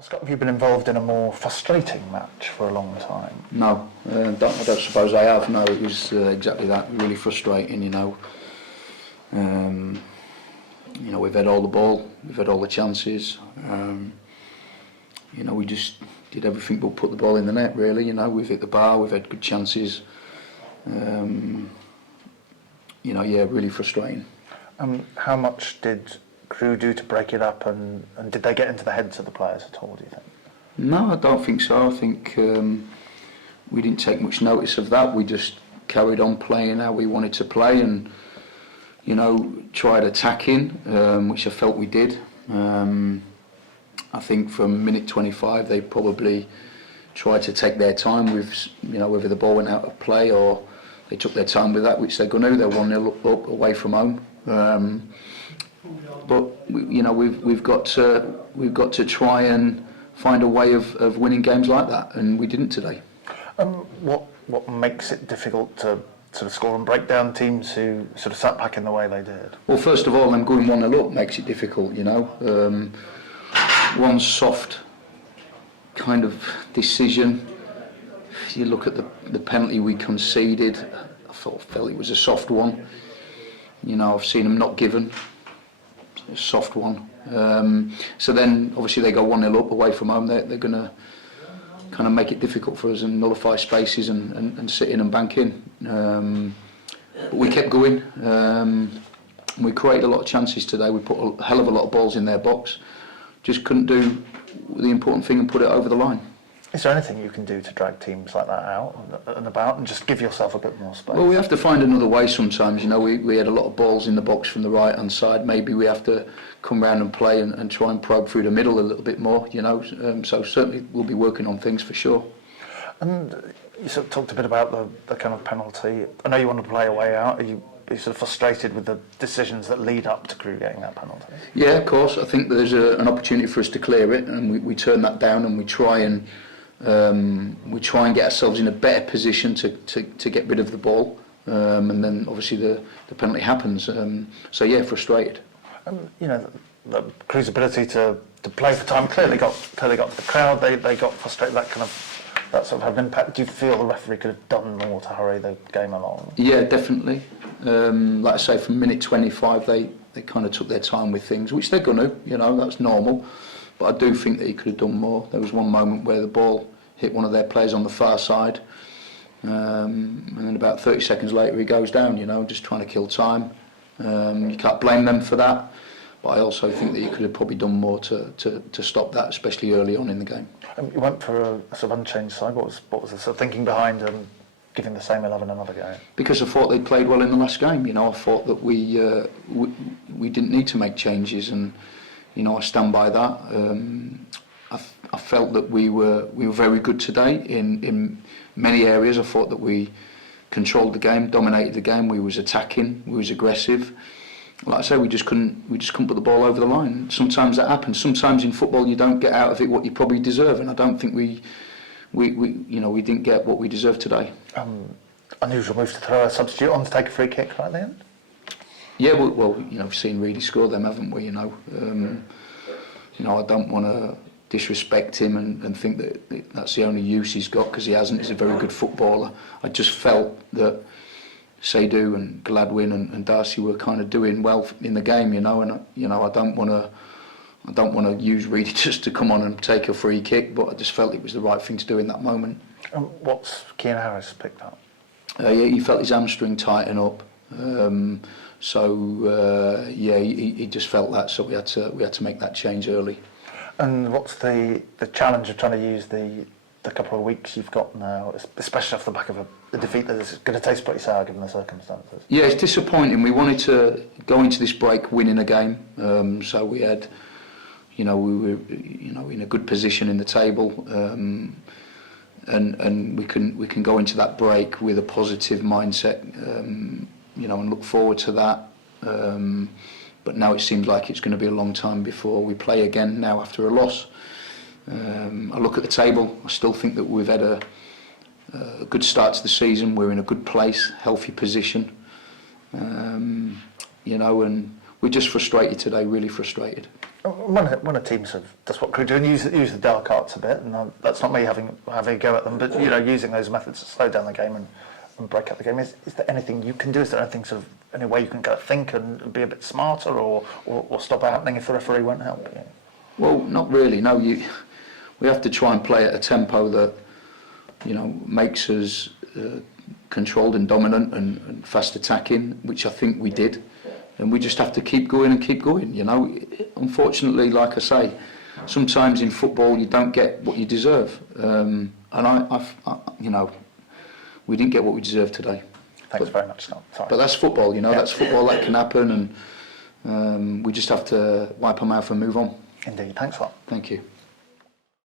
Scott, have you been involved in a more frustrating match for a long time? No, I don't suppose I have. No, it was exactly that. Really frustrating, we've had all the ball, we've had all the chances. We just did everything but put the ball in the net. Really, we've hit the bar, we've had good chances. Really frustrating. How much did Crewe do to break it up, and did they get into the heads of the players at all, do you think? No, I don't think so. I think we didn't take much notice of that. We just carried on playing how we wanted to play and, tried attacking, which I felt we did. I think from minute 25 they probably tried to take their time with, whether the ball went out of play or they took their time with that, which they're going to. They're 1-0 up away from home. But we've got to try and find a way of winning games like that, and we didn't today. What makes it difficult to sort of score and break down teams who sort of sat back in the way they did? Well, first of all, them going 1-0 up makes it difficult. One soft kind of decision. You look at the penalty we conceded. I felt it was a soft one. I've seen them not given. A soft one. So then, obviously, they go 1-0 up away from home. They're going to kind of make it difficult for us and nullify spaces and sit in and bank in. But we kept going. We created a lot of chances today. We put a hell of a lot of balls in their box. Just couldn't do the important thing and put it over the line. Is there anything you can do to drag teams like that out and about and just give yourself a bit more space? Well, we have to find another way sometimes. We had a lot of balls in the box from the right-hand side. Maybe we have to come round and play and try and probe through the middle a little bit more, So certainly we'll be working on things for sure. And you sort of talked a bit about the kind of penalty. I know you want to play a way out. Are you sort of frustrated with the decisions that lead up to Crewe getting that penalty? Yeah, of course. I think there's an opportunity for us to clear it, and we turn that down and we try and get ourselves in a better position to get rid of the ball, and then obviously the penalty happens. Frustrated. The Crewe's ability to play for time clearly got to the crowd. They got frustrated. That sort of had an impact. Do you feel the referee could have done more to hurry the game along? Yeah, definitely. Like I say, from minute 25 they kind of took their time with things, which they're going to. That's normal. But I do think that he could have done more. There was one moment where the ball hit one of their players on the far side, and then about 30 seconds later he goes down, just trying to kill time. You can't blame them for that, but I also think that he could have probably done more to stop that, especially early on in the game. You went for a sort of unchanged side. What was the sort of thinking behind giving the same 11 another go? Because I thought they'd played well in the last game. I thought that we didn't need to make changes, and I stand by that. I felt that we were very good today in many areas. I thought that we controlled the game, dominated the game. We was attacking, we was aggressive. Like I say, we just couldn't put the ball over the line. Sometimes that happens. Sometimes in football you don't get out of it what you probably deserve, and I don't think we didn't get what we deserved today. Unusual move to throw a substitute on to take a free kick right at the end. Yeah, well, we've seen Reedy score them, haven't we? I don't want to disrespect him and think that that's the only use he's got, because he hasn't. He's a very good footballer. I just felt that Seydou and Gladwin and Darcy were kind of doing well in the game, and I don't want to use Reedy just to come on and take a free kick, but I just felt it was the right thing to do in that moment. What's Keane Harris picked up? He felt his hamstring tighten up. He just felt that, so we had to make that change early. And what's the challenge of trying to use the couple of weeks you've got now, especially off the back of a defeat that is going to taste pretty sour given the circumstances? Yeah, it's disappointing. We wanted to go into this break winning a game, so we had, we were, in a good position in the table, and we can go into that break with a positive mindset, and look forward to that. But now it seems like it's going to be a long time before we play again now after a loss. I look at the table. I still think that we've had a good start to the season. We're in a good place, healthy position, and we're just frustrated today, really frustrated. When a team sort of does what Crewe do and use the dark arts a bit, and that's not me having a go at them, but using those methods to slow down the game and break up the game. Is there anything you can do? Is there anything sort of any way you can kind of think and be a bit smarter, or stop it happening if the referee won't help you? Well, not really. No, we have to try and play at a tempo that makes us controlled and dominant and fast attacking, which I think we did. And we just have to keep going and keep going. Unfortunately, like I say, sometimes in football you don't get what you deserve, and we didn't get what we deserved today. Thanks very much, Scott. Sorry. But that's football, that's football, that can happen, and we just have to wipe our mouth and move on. Indeed, thanks a lot. Thank you.